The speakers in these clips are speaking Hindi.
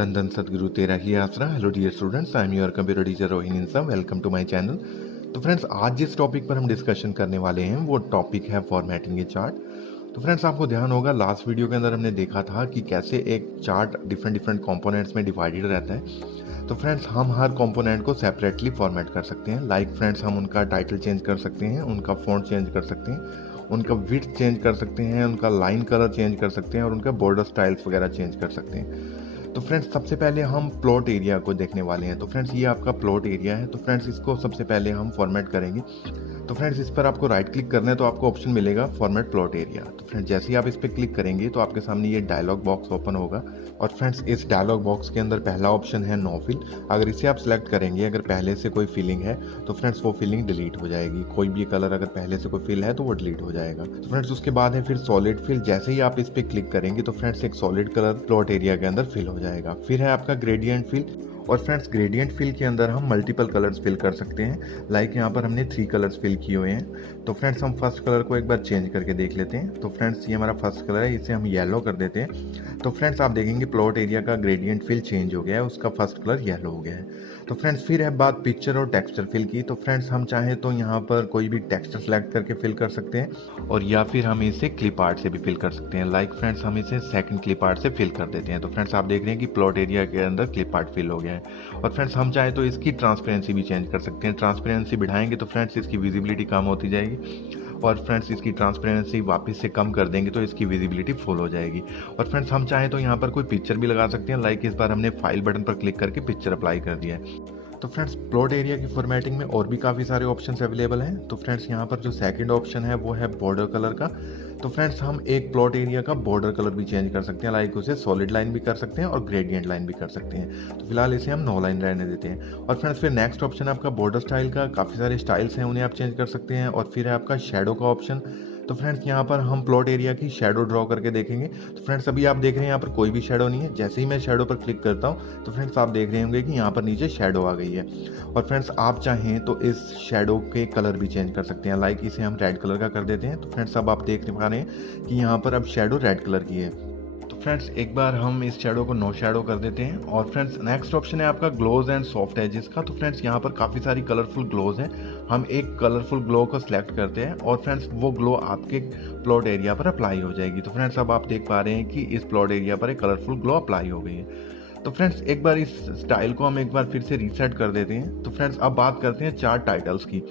धन धन सदगुरु तेरा ही आसरा। Hello dear students, I am your computer teacher Rohini Insa. Welcome to my channel. तो फ्रेंड्स, आज जिस टॉपिक पर हम डिस्कशन करने वाले हैं वो टॉपिक है फॉर्मेटिंग ए चार्ट। तो फ्रेंड्स, आपको ध्यान होगा लास्ट वीडियो के अंदर हमने देखा था कि कैसे एक चार्ट डिफरेंट डिफरेंट कंपोनेंट्स में डिवाइडेड रहता है। तो फ्रेंड्स, हम हर कंपोनेंट को सेपरेटली फॉर्मेट कर सकते हैं। लाइक फ्रेंड्स, हम उनका टाइटल चेंज कर सकते हैं, उनका फॉन्ट चेंज कर सकते हैं, उनका विड्थ चेंज कर सकते हैं, उनका लाइन कलर चेंज कर सकते हैं और उनका बॉर्डर स्टाइल्स वगैरह चेंज कर सकते हैं। तो फ्रेंड्स, सबसे पहले हम प्लॉट एरिया को देखने वाले हैं। तो फ्रेंड्स, ये आपका प्लॉट एरिया है। तो फ्रेंड्स, इसको सबसे पहले हम फॉर्मेट करेंगे। तो फ्रेंड्स, इस पर आपको राइट क्लिक करना है तो आपको ऑप्शन मिलेगा फॉर्मेट प्लॉट एरिया। तो फ्रेंड्स, जैसे ही आप इस पर क्लिक करेंगे तो आपके सामने ये डायलॉग बॉक्स ओपन होगा। और फ्रेंड्स, इस डायलॉग बॉक्स के अंदर पहला ऑप्शन है नो फिल। अगर इसे आप सिलेक्ट करेंगे, अगर पहले से कोई फीलिंग है तो फ्रेंड्स वो फीलिंग डिलीट हो जाएगी। कोई भी कलर अगर पहले से कोई फिल है तो वो डिलीट हो जाएगा। तो फ्रेंड्स, उसके बाद है फिर सॉलिड फिल। जैसे ही आप इस पर क्लिक करेंगे तो फ्रेंड्स एक सॉलिड कलर प्लॉट एरिया के अंदर फिल हो जाएगा। फिर है आपका ग्रेडियंट फिल। और फ्रेंड्स, ग्रेडियंट फिल के अंदर हम मल्टीपल कलर्स फिल कर सकते हैं। लाइक यहाँ पर हमने 3 कलर्स फिल किए हुए हैं। तो फ्रेंड्स, हम फर्स्ट कलर को एक बार चेंज करके देख लेते हैं। तो फ्रेंड्स, ये हमारा फर्स्ट कलर है, इसे हम येलो कर देते हैं। तो फ्रेंड्स, आप देखेंगे प्लॉट एरिया का ग्रेडियंट फिल चेंज हो गया है, उसका फर्स्ट कलर येलो हो गया है। तो फ्रेंड्स, फिर है बात पिक्चर और टेक्सचर फिल की। तो फ्रेंड्स, हम चाहें तो यहाँ पर कोई भी टेक्सचर सेलेक्ट करके फिल कर सकते हैं और या फिर हम इसे क्लिप आर्ट से भी फिल कर सकते हैं। लाइक फ्रेंड्स, हम इसे सेकंड क्लिप आर्ट से फिल कर देते हैं। तो फ्रेंड्स, आप देख रहे हैं कि प्लॉट एरिया के अंदर क्लिप आर्ट फिल हो गया है। और फ्रेंड्स, हम चाहे तो इसकी ट्रांसपेरेंसी भी चेंज कर सकते हैं। ट्रांसपेरेंसी बढ़ाएंगे तो फ्रेंड्स इसकी विजिबिलिटी कम होती जाएगी और फ्रेंड्स इसकी ट्रांसपेरेंसी वापस से कम कर देंगे तो इसकी विजिबिलिटी फुल हो जाएगी। और फ्रेंड्स, हम चाहें तो यहाँ पर कोई पिक्चर भी लगा सकते हैं। लाइक इस बार हमने फाइल बटन पर क्लिक करके पिक्चर अप्लाई कर दिया है। तो फ्रेंड्स, प्लॉट एरिया की फॉर्मेटिंग में और भी काफ़ी सारे ऑप्शंस अवेलेबल हैं। तो फ्रेंड्स, यहाँ पर जो सेकंड ऑप्शन है वो है बॉर्डर कलर का। तो फ्रेंड्स, हम एक प्लॉट एरिया का बॉर्डर कलर भी चेंज कर सकते हैं। लाइक उसे सॉलिड लाइन भी कर सकते हैं और ग्रेडियंट लाइन भी कर सकते हैं। तो फिलहाल इसे हम नो लाइन रहने देते हैं। और फ्रेंड्स, फिर नेक्स्ट ऑप्शन है आपका बॉर्डर स्टाइल का। काफ़ी सारे स्टाइल्स हैं, उन्हें आप चेंज कर सकते हैं। और फिर है आपका शेडो का ऑप्शन। तो फ्रेंड्स, यहाँ पर हम प्लॉट एरिया की शेडो ड्रॉ करके देखेंगे। तो फ्रेंड्स, अभी आप देख रहे हैं यहाँ पर कोई भी शेडो नहीं है। जैसे ही मैं शेडो पर क्लिक करता हूँ तो फ्रेंड्स, आप देख रहे होंगे कि यहाँ पर नीचे शेडो आ गई है। और फ्रेंड्स, आप चाहें तो इस शेडो के कलर भी चेंज कर सकते हैं। लाइक इसे हम रेड कलर का कर देते हैं। तो फ्रेंड्स, अब आप देख पा रहे हैं कि यहाँ पर अब शेडो रेड कलर की है। तो फ्रेंड्स, एक बार हम इस शेडो को नो शेडो कर देते हैं। और फ्रेंड्स, नेक्स्ट ऑप्शन है आपका ग्लोज एंड सॉफ्ट एजेस का। तो फ्रेंड्स, यहाँ पर काफ़ी सारी कलरफुल ग्लोज हैं। हम एक कलरफुल ग्लो को सिलेक्ट करते हैं और फ्रेंड्स वो ग्लो आपके प्लॉट एरिया पर अप्लाई हो जाएगी। तो फ्रेंड्स, अब आप देख पा रहे हैं कि इस प्लॉट एरिया पर एक कलरफुल ग्लो अप्लाई हो गई है। तो फ्रेंड्स, एक बार इस स्टाइल को हम एक बार फिर से रीसेट कर देते हैं। तो फ्रेंड्स, अब बात करते हैं चार्ट टाइटल्स की।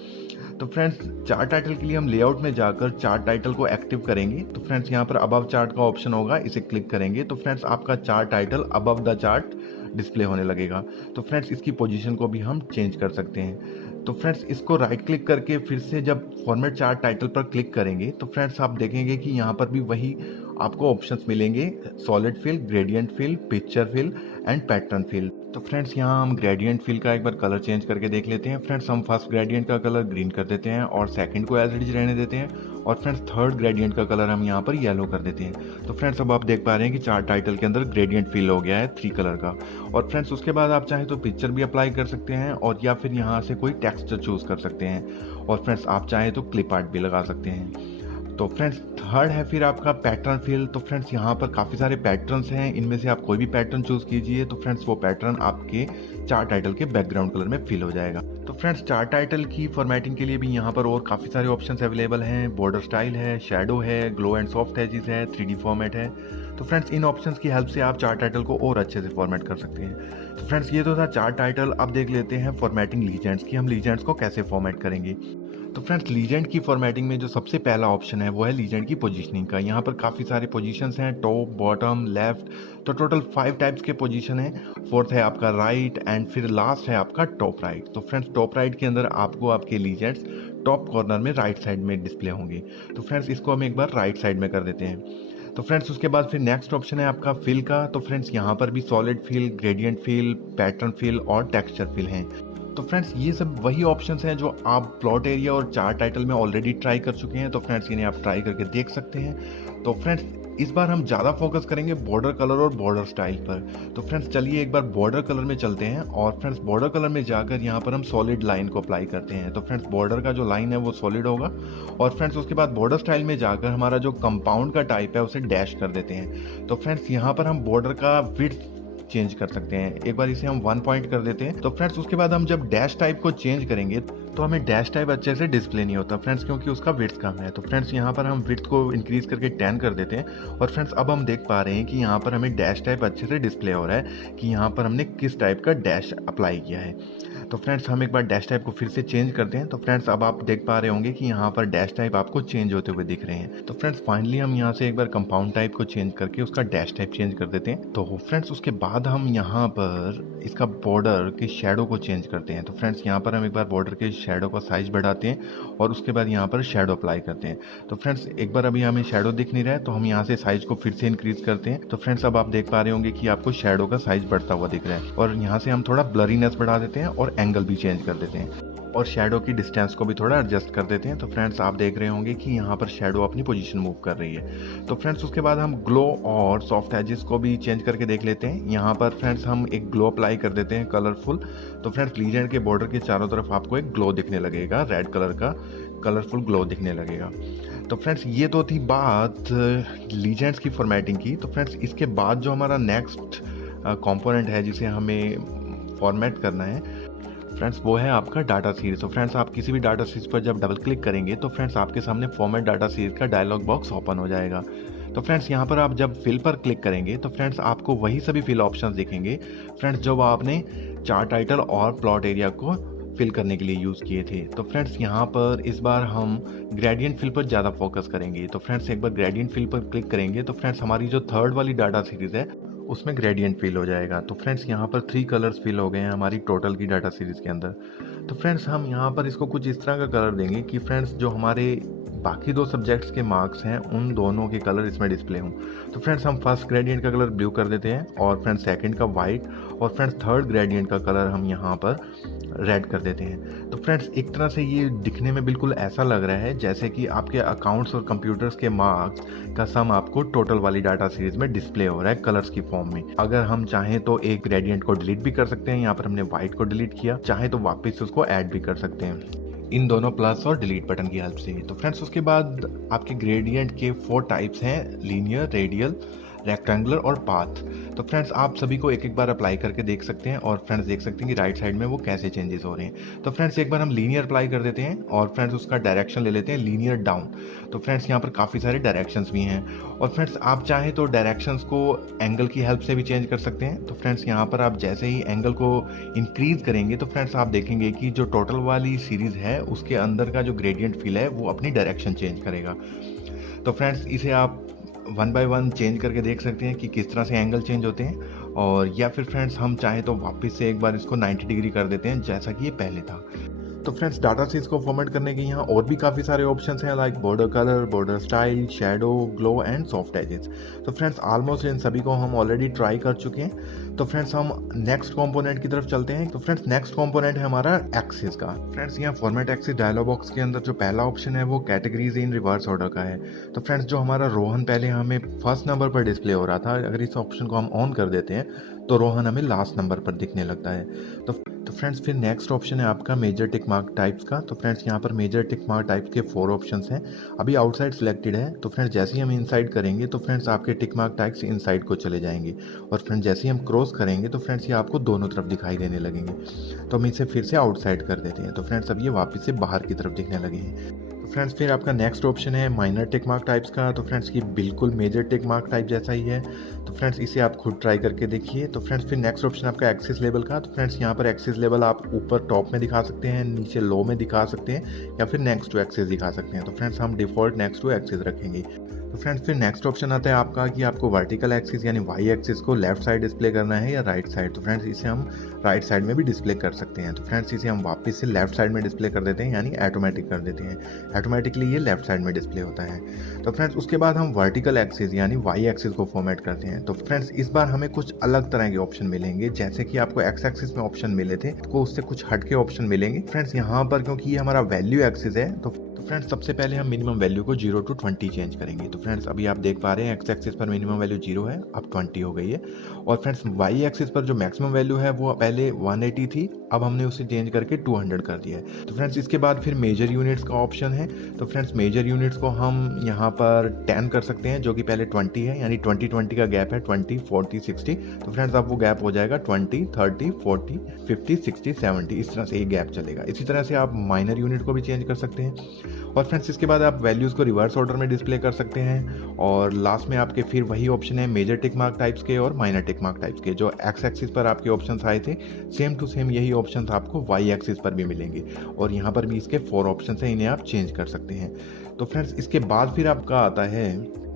तो फ्रेंड्स, चार्ट टाइटल के लिए हम लेआउट में जाकर चार्ट टाइटल को एक्टिव करेंगे। तो फ्रेंड्स, यहाँ पर अबव चार्ट का ऑप्शन होगा, इसे क्लिक करेंगे तो फ्रेंड्स आपका chart title above the chart display होने लगेगा। तो फ्रेंड्स, इसकी पोजीशन को भी हम चेंज कर सकते हैं। तो फ्रेंड्स, इसको राइट क्लिक करके फिर से जब फॉर्मेट चार्ट टाइटल पर क्लिक करेंगे तो फ्रेंड्स आप देखेंगे कि यहाँ पर भी वही आपको ऑप्शंस मिलेंगे, solid fill, gradient fill, picture fill and pattern fill. तो फ्रेंड्स, यहाँ हम ग्रेडियंट फिल का एक बार कलर चेंज करके देख लेते हैं। फ्रेंड्स, हम फर्स्ट ग्रेडियंट का कलर ग्रीन कर देते हैं और सेकंड को एज इट इज रहने देते हैं। और फ्रेंड्स, थर्ड ग्रेडियंट का कलर हम यहाँ पर येलो कर देते हैं। तो फ्रेंड्स, अब आप देख पा रहे हैं कि चार्ट टाइटल के अंदर ग्रेडियंट फिल हो गया है 3 कलर का। और फ्रेंड्स, उसके बाद आप चाहें तो पिक्चर भी अप्लाई कर सकते हैं और या फिर यहाँ से कोई टेक्सचर चूज कर सकते हैं। और फ्रेंड्स, आप चाहें तो क्लिप आर्ट भी लगा सकते हैं। तो फ्रेंड्स, थर्ड है फिर आपका पैटर्न फिल। तो फ्रेंड्स, यहाँ पर काफ़ी सारे पैटर्न्स हैं, इनमें से आप कोई भी पैटर्न चूज कीजिए। तो फ्रेंड्स, वो पैटर्न आपके चार्ट टाइटल के बैकग्राउंड कलर में फिल हो जाएगा। तो फ्रेंड्स, चार्ट टाइटल की फॉर्मेटिंग के लिए भी यहाँ पर और काफ़ी सारे ऑप्शंस अवेलेबल हैं। बॉर्डर स्टाइल है, शेडो है, ग्लो एंड सॉफ्ट एजेस है, 3D फॉर्मेट है। तो फ्रेंड्स, इन ऑप्शंस की हेल्प से आप चार्ट टाइटल को और अच्छे से फॉर्मेट कर सकते हैं। तो फ्रेंड्स, ये तो था चार्ट टाइटल। अब देख लेते हैं फॉर्मेटिंग लीजेंड्स की। हम लीजेंड्स को कैसे फॉर्मेट करेंगे। तो फ्रेंड्स, लीजेंड की फॉर्मेटिंग में जो सबसे पहला ऑप्शन है वो है लीजेंड की पोजीशनिंग का। यहाँ पर काफ़ी सारे पोजीशंस हैं, टॉप, बॉटम, लेफ्ट। तो टोटल 5 टाइप्स के पोजीशन है। फोर्थ है आपका राइट एंड फिर लास्ट है आपका टॉप राइट। तो फ्रेंड्स, टॉप राइट के अंदर आपको आपके लीजेंड्स टॉप कॉर्नर में राइट साइड में डिस्प्ले होंगे। तो फ्रेंड्स, इसको हम एक बार राइट साइड में कर देते हैं। तो फ्रेंड्स, उसके बाद फिर नेक्स्ट ऑप्शन है आपका फिल का। तो फ्रेंड्स, यहाँ पर भी solid fill, gradient fill, pattern fill और टेक्सचर फिल हैं। तो फ्रेंड्स, ये सब वही ऑप्शंस हैं जो आप प्लॉट एरिया और चार्ट टाइटल में ऑलरेडी ट्राई कर चुके हैं। तो फ्रेंड्स, इन्हें आप ट्राई करके देख सकते हैं। तो फ्रेंड्स, इस बार हम ज़्यादा फोकस करेंगे बॉर्डर कलर और बॉर्डर स्टाइल पर। तो फ्रेंड्स, चलिए एक बार बॉर्डर कलर में चलते हैं और फ्रेंड्स बॉर्डर कलर में जाकर यहाँ पर हम सॉलिड लाइन को अप्लाई करते हैं। तो फ्रेंड्स, बॉर्डर का जो लाइन है वो सॉलिड होगा। और फ्रेंड्स, उसके बाद बॉर्डर स्टाइल में जाकर हमारा जो कंपाउंड का टाइप है उसे डैश कर देते हैं। तो फ्रेंड्स, यहाँ पर हम बॉर्डर का विड्थ चेंज कर सकते हैं। एक बार इसे हम 1 पॉइंट कर देते हैं। तो फ्रेंड्स उसके बाद हम जब डैश टाइप को चेंज करेंगे तो हमें डैश टाइप अच्छे से डिस्प्ले नहीं होता फ्रेंड्स, क्योंकि उसका विड्थ कम है। तो फ्रेंड्स यहाँ पर हम विड्थ को इंक्रीज करके 10 कर देते हैं और फ्रेंड्स अब हम देख पा रहे हैं कि यहाँ पर हमें डैश टाइप अच्छे से डिस्प्ले हो रहा है कि यहाँ पर हमने किस टाइप का डैश अप्लाई किया है। तो फ्रेंड्स हम एक बार डैश टाइप को फिर से चेंज करते हैं। तो फ्रेंड्स अब आप देख पा रहे होंगे कि यहाँ पर डैश टाइप आपको चेंज होते हुए दिख रहे हैं। तो फ्रेंड्स फाइनली हम यहाँ से एक बार कंपाउंड टाइप को चेंज करके उसका डैश टाइप चेंज कर देते हैं। तो फ्रेंड्स उसके बाद हम यहाँ पर इसका बॉर्डर के शेडो को चेंज करते हैं। तो फ्रेंड्स यहाँ पर हम एक बार बॉर्डर के शेडो का साइज बढ़ाते हैं और उसके बाद यहाँ पर शेडो अप्लाई करते हैं। तो फ्रेंड्स एक बार अभी हमें शेडो दिख नहीं रहा है तो हम यहाँ से साइज को फिर से इंक्रीज करते हैं। तो फ्रेंड्स अब आप देख पा रहे होंगे कि आपको शेडो का साइज बढ़ता हुआ दिख रहा है और यहाँ से हम थोड़ा ब्लरीनेस बढ़ा देते हैं और एंगल भी चेंज कर देते हैं और शेडो की डिस्टेंस को भी थोड़ा एडजस्ट कर देते हैं। तो फ्रेंड्स आप देख रहे होंगे कि यहाँ पर शेडो अपनी पोजीशन मूव कर रही है। तो फ्रेंड्स उसके बाद हम ग्लो और सॉफ्ट एजेस को भी चेंज करके देख लेते हैं। यहाँ पर फ्रेंड्स हम एक ग्लो अप्लाई कर देते हैं कलरफुल। तो फ्रेंड्स लीजेंड के बॉर्डर के चारों तरफ आपको एक ग्लो दिखने लगेगा, रेड कलर का कलरफुल ग्लो दिखने लगेगा। तो फ्रेंड्स ये तो थी बात लीजेंड्स की फॉर्मेटिंग की। तो फ्रेंड्स इसके बाद जो हमारा नेक्स्ट कंपोनेंट है जिसे हमें फॉर्मेट करना है फ्रेंड्स वो है आपका डाटा सीरीज। तो फ्रेंड्स आप किसी भी डाटा सीरीज पर जब डबल क्लिक करेंगे तो फ्रेंड्स आपके सामने फॉर्मेट डाटा सीरीज का डायलॉग बॉक्स ओपन हो जाएगा। तो फ्रेंड्स यहाँ पर आप जब फिल पर क्लिक करेंगे तो फ्रेंड्स आपको वही सभी फिल ऑप्शंस दिखेंगे फ्रेंड्स जो आपने चार्ट टाइटल और प्लॉट एरिया को फिल करने के लिए यूज़ किए थे। तो फ्रेंड्स यहाँ पर इस बार हम ग्रेडियंट फिल पर ज़्यादा फोकस करेंगे। तो फ्रेंड्स एक बार ग्रेडियंट फिल पर क्लिक करेंगे तो फ्रेंड्स हमारी जो थर्ड वाली डाटा सीरीज है उसमें ग्रेडियंट फिल हो जाएगा। तो फ्रेंड्स यहाँ पर 3 कलर्स फिल हो गए हैं हमारी टोटल की डाटा सीरीज के अंदर। तो फ्रेंड्स हम यहाँ पर इसको कुछ इस तरह का कलर देंगे कि फ्रेंड्स जो हमारे बाकी 2 सब्जेक्ट्स के मार्क्स हैं उन दोनों के कलर इसमें डिस्प्ले हों। तो फ्रेंड्स हम फर्स्ट ग्रेडियंट का कलर ब्लू कर देते हैं और फ्रेंड्स सेकंड का वाइट और फ्रेंड्स थर्ड ग्रेडियंट का कलर हम यहाँ पर रेड कर देते हैं। तो फ्रेंड्स एक तरह से ये दिखने में बिल्कुल ऐसा लग रहा है जैसे कि आपके अकाउंट्स और कंप्यूटर्स के मार्क्स का सम आपको टोटल वाली डाटा सीरीज में डिस्प्ले हो रहा है कलर्स की फॉर्म में। अगर हम चाहें तो एक ग्रेडियंट को डिलीट भी कर सकते हैं। यहाँ पर हमने व्हाइट को डिलीट किया, चाहे तो वापस उसको ऐड भी कर सकते हैं इन दोनों प्लस और डिलीट बटन की हेल्प से। तो फ्रेंड्स उसके बाद आपके ग्रेडियंट के 4 टाइप्स हैं, लीनियर, रेडियल, रेक्टेंगुलर और पाथ। तो फ्रेंड्स आप सभी को एक एक बार अप्लाई करके देख सकते हैं और फ्रेंड्स देख सकते हैं कि राइट साइड में वो कैसे चेंजेस हो रहे हैं। तो फ्रेंड्स एक बार हम लीनियर अप्लाई कर देते हैं और फ्रेंड्स उसका डायरेक्शन ले लेते हैं लीनियर डाउन। तो फ्रेंड्स यहाँ पर काफ़ी सारे डायरेक्शंस भी हैं और फ्रेंड्स आप चाहें तो डायरेक्शंस को एंगल की हेल्प से भी चेंज कर सकते हैं। तो फ्रेंड्स यहाँ पर आप जैसे ही एंगल को इंक्रीज करेंगे तो फ्रेंड्स आप देखेंगे कि जो टोटल वाली सीरीज है उसके अंदर का जो ग्रेडियंट फिल है वो अपनी डायरेक्शन चेंज करेगा। तो फ्रेंड्स इसे आप 1 बाय 1 चेंज करके देख सकते हैं कि किस तरह से एंगल चेंज होते हैं और या फिर फ्रेंड्स हम चाहें तो वापस से एक बार इसको 90 डिग्री कर देते हैं जैसा कि ये पहले था। तो फ्रेंड्स डाटा सीरीज को फॉर्मेट करने के यहाँ और भी काफ़ी सारे ऑप्शंस हैं like border colour, border style, shadow, glow and soft edges. तो फ्रेंड्स ऑलमोस्ट इन सभी को हम ऑलरेडी ट्राई कर चुके हैं। तो फ्रेंड्स हम नेक्स्ट कंपोनेंट की तरफ चलते हैं। तो फ्रेंड्स नेक्स्ट कंपोनेंट है हमारा एक्सिस का। फ्रेंड्स यहाँ फॉर्मेट एक्सिस डायलॉग बॉक्स के अंदर जो पहला ऑप्शन है वो कैटेगरीज इन रिवर्स ऑर्डर का है। तो फ्रेंड्स जो हमारा रोहन पहले हमें फर्स्ट नंबर पर डिस्प्ले हो रहा था, अगर इस ऑप्शन को हम ऑन कर देते हैं तो रोहन हमें लास्ट नंबर पर दिखने लगता है। तो फ्रेंड्स फिर नेक्स्ट ऑप्शन है आपका मेजर टिक मार्क टाइप्स का। तो फ्रेंड्स यहाँ पर मेजर टिक मार्क टाइप्स के 4 ऑप्शंस हैं। अभी आउटसाइड सिलेक्टेड है। तो फ्रेंड्स जैसे ही हम इनसाइड करेंगे तो फ्रेंड्स आपके टिक मार्क टाइप्स इनसाइड को चले जाएंगे और फ्रेंड्स जैसे ही हम क्रॉस करेंगे तो फ्रेंड्स ये आपको दोनों तरफ दिखाई देने लगेंगे। तो हम इसे फिर से आउटसाइड कर देते हैं। तो फ्रेंड्स अब ये वापस से बाहर की तरफ दिखने लगे हैं। तो फ्रेंड्स फिर आपका नेक्स्ट ऑप्शन है माइनर टिक मार्क टाइप्स का। तो फ्रेंड्स की बिल्कुल मेजर टिक मार्क टाइप जैसा ही है। तो फ्रेंड्स इसे आप खुद ट्राई करके देखिए। तो फ्रेंड्स फिर नेक्स्ट ऑप्शन आपका एक्सिस लेवल का। तो फ्रेंड्स यहाँ पर एक्सिस लेवल आप ऊपर टॉप में दिखा सकते हैं, नीचे लो में दिखा सकते हैं या फिर नेक्स्ट टू एक्सिस दिखा सकते हैं। तो फ्रेंड्स हम डिफॉल्ट नेक्स्ट टू एक्सिस रखेंगे। तो फ्रेंड्स फिर नेक्स्ट ऑप्शन आता है आपका कि आपको वर्टिकल एक्सिस यानी वाई एक्सिस को लेफ्ट साइड डिस्प्ले करना है या राइट साइड। तो फ्रेंड्स इसे हम राइट साइड में भी डिस्प्ले कर सकते हैं। तो फ्रेंड्स इसे हम वापस से लेफ्ट साइड में डिस्प्ले कर देते हैं यानी ऑटोमेटिक कर देते हैं। ऑटोमेटिकली ये लेफ्ट साइड में डिस्प्ले होता है। तो फ्रेंड्स उसके बाद हम वर्टिकल एक्सिस यानी वाई एक्सिस को फॉर्मेट करते हैं। तो फ्रेंड्स इस बार हमें कुछ अलग तरह के ऑप्शन मिलेंगे, जैसे कि आपको एक्स एक्सिस में ऑप्शन मिले थे, आपको उससे कुछ हटके ऑप्शन मिलेंगे। फ्रेंड्स यहाँ पर क्योंकि ये हमारा वैल्यू एक्सिस है तो फ्रेंड्स सबसे पहले हम मिनिमम वैल्यू को 0 to 20 चेंज करेंगे। तो फ्रेंड्स अभी आप देख पा रहे हैं एक्स एक्सिस पर मिनिमम वैल्यू 0 है, अब 20 हो गई है। और फ्रेंड्स वाई एक्सिस पर जो मैक्सिमम वैल्यू है वो पहले 180 थी, अब हमने उसे चेंज करके 200 कर दिया है। तो फ्रेंड्स इसके बाद फिर मेजर यूनिट्स का ऑप्शन है। तो फ्रेंड्स मेजर यूनिट्स को हम यहाँ पर 10 कर सकते हैं, जो कि पहले 20 है, यानी 20 का गैप है 20, 40, 60। तो फ्रेंड्स अब वो गैप हो जाएगा 20, 30, 40, 50, 60, 70, इस तरह से ये गैप चलेगा। इसी तरह से आप माइनर यूनिट को भी चेंज कर सकते हैं। और फ्रेंड्स इसके बाद आप वैल्यूज़ को रिवर्स ऑर्डर में डिस्प्ले कर सकते हैं। और लास्ट में आपके फिर वही ऑप्शन है मेजर टिक मार्क टाइप्स के और माइनर टिक मार्क टाइप्स के। जो एक्स एक्सिस पर आपके ऑप्शंस आए थे, सेम टू सेम यही ऑप्शंस आपको वाई एक्सिस पर भी मिलेंगे। और यहाँ पर भी इसके 4 ऑप्शन हैं, इन्हें आप चेंज कर सकते हैं। तो फ्रेंड्स इसके बाद फिर आपका आता है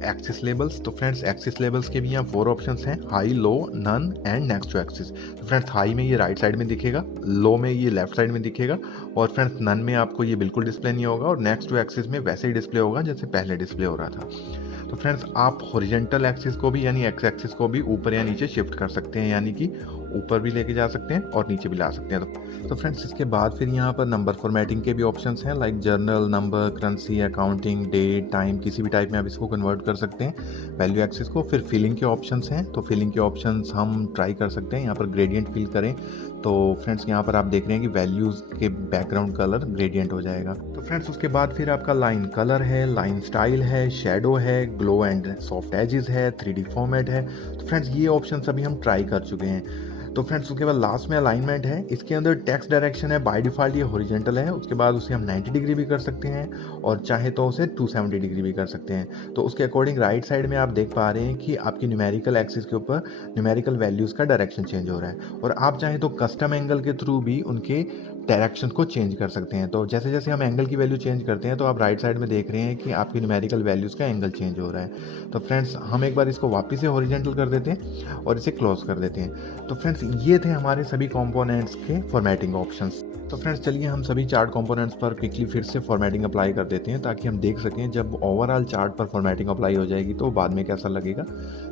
एक्सिस लेबल्स। तो फ्रेंड्स एक्सिस लेबल्स के भी यहाँ 4 ऑप्शंस हैं, high, low, none and next to axis. तो फ्रेंड्स हाई में ये राइट साइड में दिखेगा, लो में ये लेफ्ट साइड में दिखेगा, और फ्रेंड्स नन में आपको ये बिल्कुल डिस्प्ले नहीं होगा, और नेक्स्ट टू एक्सिस में वैसे ही डिस्प्ले होगा जैसे पहले डिस्प्ले हो रहा था। तो फ्रेंड्स आप हॉरिजॉन्टल एक्सिस को भी यानी एक्स एक्सिस को भी ऊपर या नीचे शिफ्ट कर सकते हैं, यानी कि ऊपर भी लेके जा सकते हैं और नीचे भी ला सकते हैं। तो फ्रेंड्स इसके बाद फिर यहाँ पर नंबर फॉर्मेटिंग के भी ऑप्शंस हैं, like general, number, currency, accounting, date, time, किसी भी टाइप में आप इसको कन्वर्ट कर सकते हैं वैल्यू एक्सिस को। फिर फिलिंग के ऑप्शंस हैं, तो फिलिंग के ऑप्शंस हम ट्राई कर सकते हैं। यहाँ पर ग्रेडियंट फिल करें तो फ्रेंड्स यहाँ पर आप देख रहे हैं कि वैल्यूज़ के बैकग्राउंड कलर ग्रेडियंट हो जाएगा। तो फ्रेंड्स उसके बाद फिर आपका लाइन कलर है, लाइन स्टाइल है, शेडो है, ग्लो एंड सॉफ्ट एजेस है, 3D फॉर्मेट है। तो फ्रेंड्स ये ऑप्शंस अभी हम ट्राई कर चुके हैं। तो फ्रेंड्स उसके बाद लास्ट में अलाइनमेंट है। इसके अंदर टेक्स्ट डायरेक्शन है, बाय डिफ़ॉल्ट ये हॉरिजॉन्टल है। उसके बाद उसे हम 90 डिग्री भी कर सकते हैं और चाहे तो उसे 270 डिग्री भी कर सकते हैं। तो उसके अकॉर्डिंग राइट साइड में आप देख पा रहे हैं कि आपकी न्यूमेरिकल एक्सिस के ऊपर न्यूमेरिकल वैल्यूज़ का डायरेक्शन चेंज हो रहा है। और आप चाहें तो कस्टम एंगल के थ्रू भी उनके डायरेक्शन को चेंज कर सकते हैं। तो जैसे जैसे हम एंगल की वैल्यू चेंज करते हैं तो आप राइट साइड में देख रहे हैं कि आपकी न्यूमेरिकल वैल्यूज़ का एंगल चेंज हो रहा है। तो फ्रेंड्स हम एक बार इसको वापस से हॉरिजॉन्टल कर देते हैं और इसे क्लोज कर देते हैं। तो फ्रेंड्स ये थे हमारे सभी कंपोनेंट्स के फॉर्मेटिंग ऑप्शंस। तो फ्रेंड्स चलिए हम सभी चार्ट कंपोनेंट्स पर क्विकली फिर से फॉर्मेटिंग अप्लाई कर देते हैं, ताकि हम देख सकें जब ओवरऑल चार्ट पर फॉर्मेटिंग अप्लाई हो जाएगी तो बाद में कैसा लगेगा।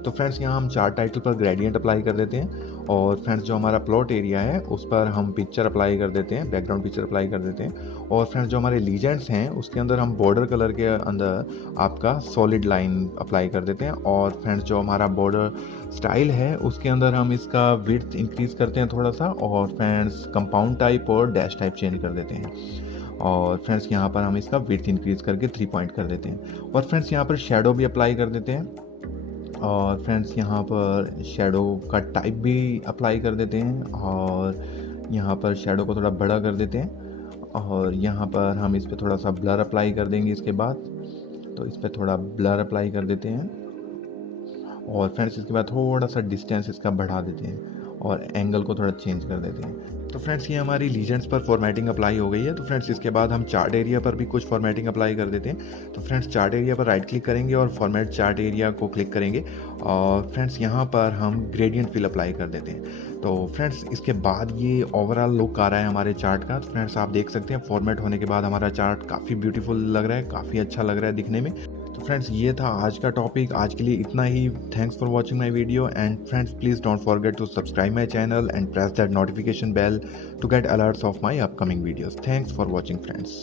तो फ्रेंड्स यहाँ हम चार्ट टाइटल पर ग्रेडियंट अप्लाई कर देते हैं, और फ्रेंड्स जो हमारा प्लॉट एरिया है उस पर हम पिक्चर अप्लाई कर देते हैं, बैकग्राउंड पिक्चर अप्लाई कर देते हैं। और फ्रेंड्स जो हमारे लीजेंड्स हैं उसके अंदर हम बॉर्डर कलर के अंदर आपका सॉलिड लाइन अप्लाई कर देते हैं। और फ्रेंड्स जो हमारा बॉर्डर स्टाइल है उसके अंदर हम इसका विड्थ इंक्रीज़ करते हैं थोड़ा सा, और फ्रेंड्स कंपाउंड टाइप और डैश टाइप चेंज कर देते हैं। और फ्रेंड्स यहाँ पर हम इसका विड्थ इंक्रीज़ करके 3 पॉइंट कर देते हैं। और फ्रेंड्स यहाँ पर शेडो भी अप्लाई कर देते हैं, और फ्रेंड्स यहाँ पर शेडो का टाइप भी अप्लाई कर देते हैं, और यहाँ पर शेडो को थोड़ा बड़ा कर देते हैं, और यहाँ पर हम इस पर थोड़ा सा ब्लर अप्लाई कर देंगे। इसके बाद तो इस पर थोड़ा ब्लर अप्लाई कर देते हैं, और फ्रेंड्स इसके बाद थोड़ा सा डिस्टेंस इसका बढ़ा देते हैं और एंगल को थोड़ा चेंज कर देते हैं। तो फ्रेंड्स ये हमारी लीजेंड्स पर फॉर्मेटिंग अप्लाई हो गई है। तो फ्रेंड्स इसके बाद हम चार्ट एरिया पर भी कुछ फॉर्मेटिंग अप्लाई कर देते हैं। तो फ्रेंड्स चार्ट एरिया पर राइट क्लिक करेंगे और फॉर्मेट चार्ट एरिया को क्लिक करेंगे, और फ्रेंड्स यहाँ पर हम ग्रेडियंट फिल अप्लाई कर देते हैं। तो फ्रेंड्स इसके बाद ये ओवरऑल लुक आ रहा है हमारे चार्ट का। तो फ्रेंड्स आप देख सकते हैं फॉर्मेट होने के बाद हमारा चार्ट काफ़ी ब्यूटीफुल लग रहा है, काफ़ी अच्छा लग रहा है दिखने में। तो फ्रेंड्स ये था आज का टॉपिक, आज के लिए इतना ही। Thanks for watching my video, and friends please don't forget to subscribe my channel and press that notification bell to get alerts of my upcoming videos. Thanks for watching, friends.